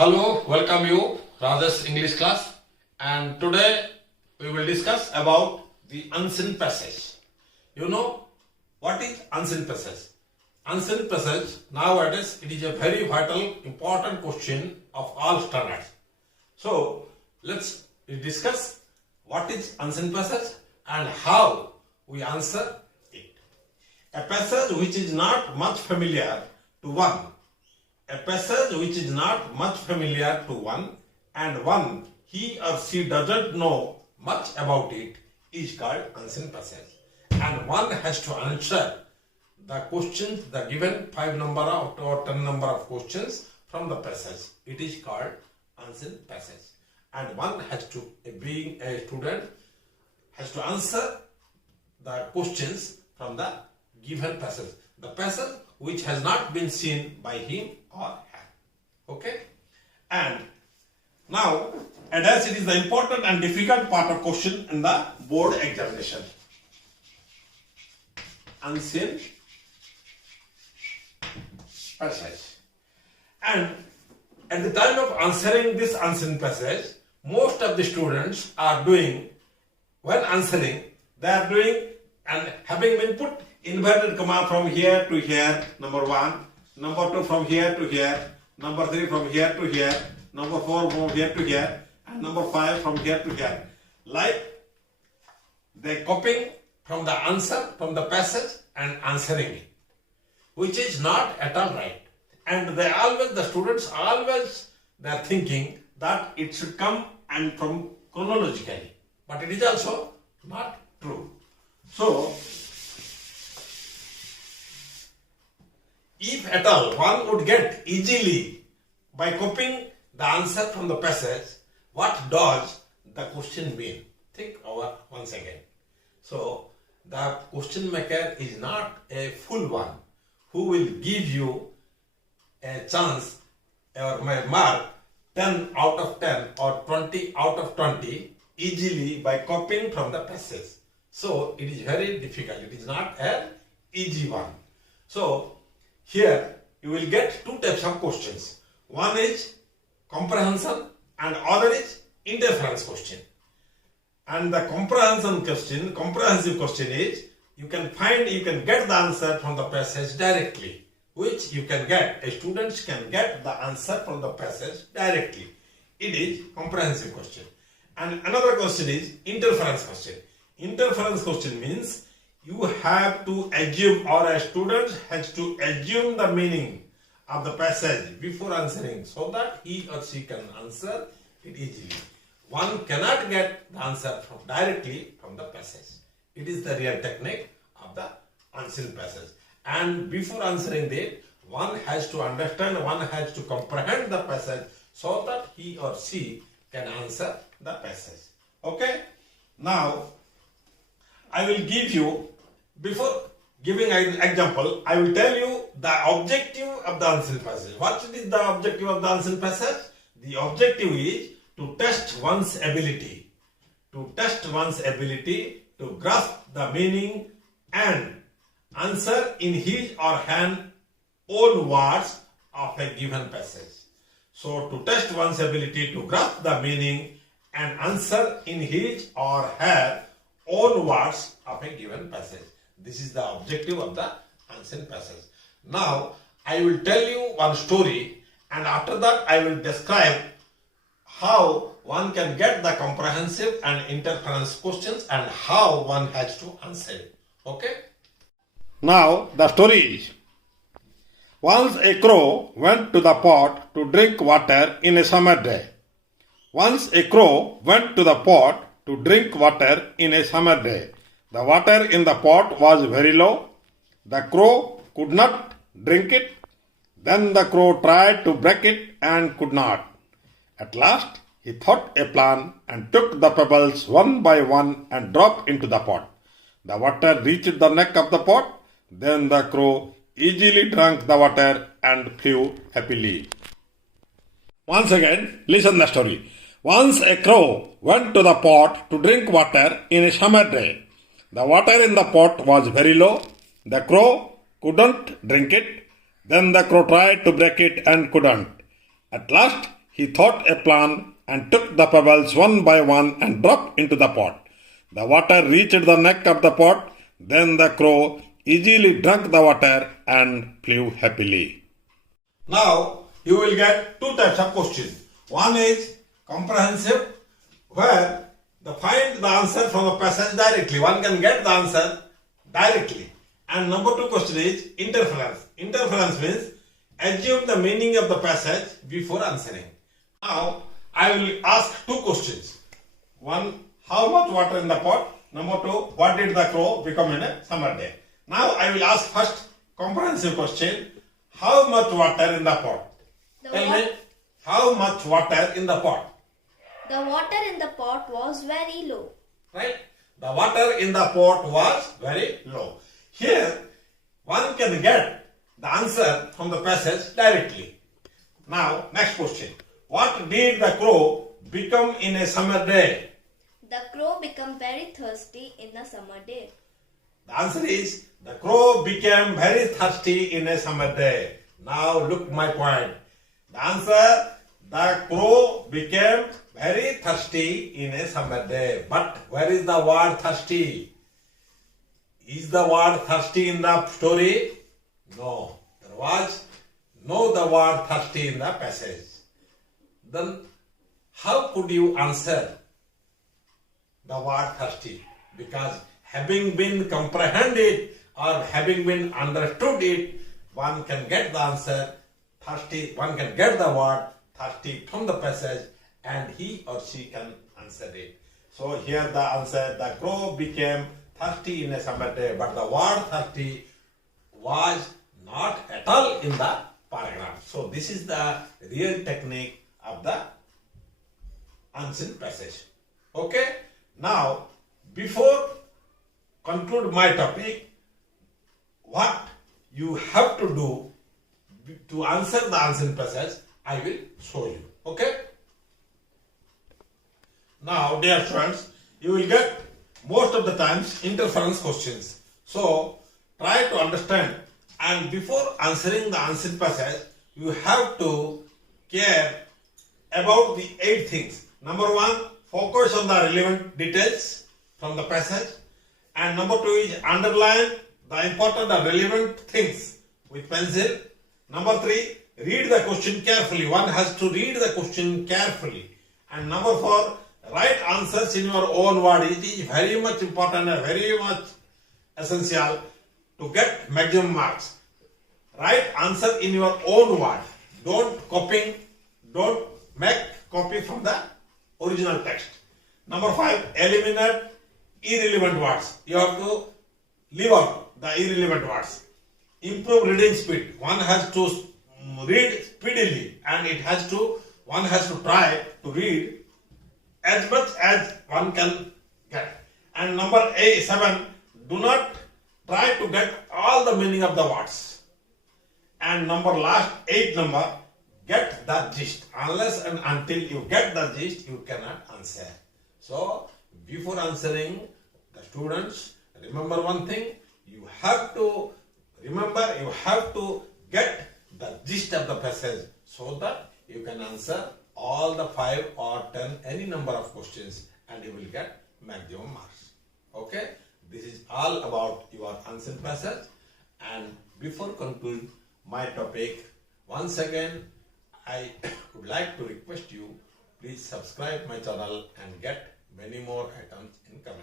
Hello, welcome you, Rajesh English class. And today we will discuss about the unseen passage. You know what is unseen passage? Unseen passage, nowadays it is a very vital, important question of all standards. So let's discuss what is unseen passage and how we answer it. A passage which is not much familiar to one. A passage which is not much familiar to one and one he or she doesn't know much about it is called unseen passage. And one has to answer the questions, the given 5 number or 10 number of questions from the passage. It is called unseen passage. And one has to, being a student, has to answer the questions from the given passage. The passage which has not been seen by him or her. Okay? And now, and as it is the important and difficult part of question in the board examination. Unseen passage. And at the time of answering this unseen passage, most of the students are doing, when answering, they are doing and having been put inverted comma from here to here, number 1, number 2 from here to here, number 3 from here to here, number 4 from here to here, and number 5 from here to here. Like they copying from the answer, from the passage and answering it, which is not at all right. And they always, the students always, they are thinking that it should come and from chronologically. But it is also not true. So, if at all one would get easily by copying the answer from the passage, what does the question mean? Think over once again. So, the question maker is not a full one who will give you a chance or mark 10 out of 10 or 20 out of 20 easily by copying from the passage. So, it is very difficult. It is not an easy one. So, here you will get two types of questions. One is comprehension and other is interference question. And the comprehensive question is you can get the answer from the passage directly, which you can get. Students can get the answer from the passage directly. It is comprehensive question. And another question is interference question. Interference question means you have to assume, or a student has to assume the meaning of the passage before answering so that he or she can answer it easily. One cannot get the answer directly from the passage. It is the real technique of the unseen passage. And before answering that, one has to understand, one has to comprehend the passage so that he or she can answer the passage. Okay? Now, I will give you, before giving an example, I will tell you the objective of the unseen passage. What is the objective of the unseen passage? The objective is to test one's ability. To test one's ability to grasp the meaning and answer in his or her own words of a given passage. So, to test one's ability to grasp the meaning and answer in his or her own words of a given passage. This is the objective of the unseen passage. Now, I will tell you one story and after that I will describe how one can get the comprehensive and interference questions and how one has to answer it. Okay? Now, the story is, once a crow went to the pot to drink water in a summer day. Once a crow went to the pot to drink water in a summer day. The water in the pot was very low. The crow could not drink it. Then the crow tried to break it and could not. At last, he thought a plan and took the pebbles one by one and dropped into the pot. The water reached the neck of the pot. Then the crow easily drank the water and flew happily. Once again, listen the story. Once a crow went to the pot to drink water in a summer day. The water in the pot was very low. The crow couldn't drink it. Then the crow tried to break it and couldn't. At last, he thought a plan and took the pebbles one by one and dropped into the pot. The water reached the neck of the pot. Then the crow easily drank the water and flew happily. Now you will get two types of questions. One is comprehensive, where find the answer from the passage directly. One can get the answer directly. And number two question is interference. Interference means assume the meaning of the passage before answering. Now I will ask two questions. One, how much water in the pot? Number two, what did the crow become in a summer day? Now I will ask first comprehensive question. How much water in the pot? Tell me, how much water in the pot? The water in the pot was very low. Right? The water in the pot was very low. Here, one can get the answer from the passage directly. Now, next question. What did the crow become in a summer day? The crow became very thirsty in the summer day. The answer is, the crow became very thirsty in a summer day. Now, look my point. The answer, the crow became very thirsty in a summer day. But where is the word thirsty? Is the word thirsty in the story? No. There was no the word thirsty in the passage. Then how could you answer the word thirsty? Because having been comprehended or having been understood it, one can get the answer thirsty, one can get the word thirsty from the passage and he or she can answer it. So here the answer, the crow became thirsty in a summer day, but the word thirsty was not at all in the paragraph. So this is the real technique of the unseen passage. Okay? Now, before conclude my topic, what you have to do to answer the unseen passage, I will show you. Okay? Now, dear friends, you will get most of the times interference questions. So, try to understand, and before answering the unseen passage, you have to care about the 8 things. Number 1, focus on the relevant details from the passage. And number 2 is underline the important or relevant things with pencil. Number 3, read the question carefully. One has to read the question carefully. And number 4, write answers in your own word. It is very much important and very much essential to get maximum marks. Write answer in your own word. Don't make copy from the original text. Number 5, eliminate irrelevant words. You have to leave out the irrelevant words. Improve reading speed. One has to read speedily and one has to try to read as much as one can get. And number 7, do not try to get all the meaning of the words. And last 8 number, get the gist. Unless and until you get the gist, you cannot answer. So, before answering, the students, remember one thing, you have to get the gist of the passage so that you can answer all the 5 or 10, any number of questions, and you will get maximum marks. Okay? This is all about your unseen passage. And before conclude my topic, once again, I would like to request you, please subscribe my channel and get many more items in coming.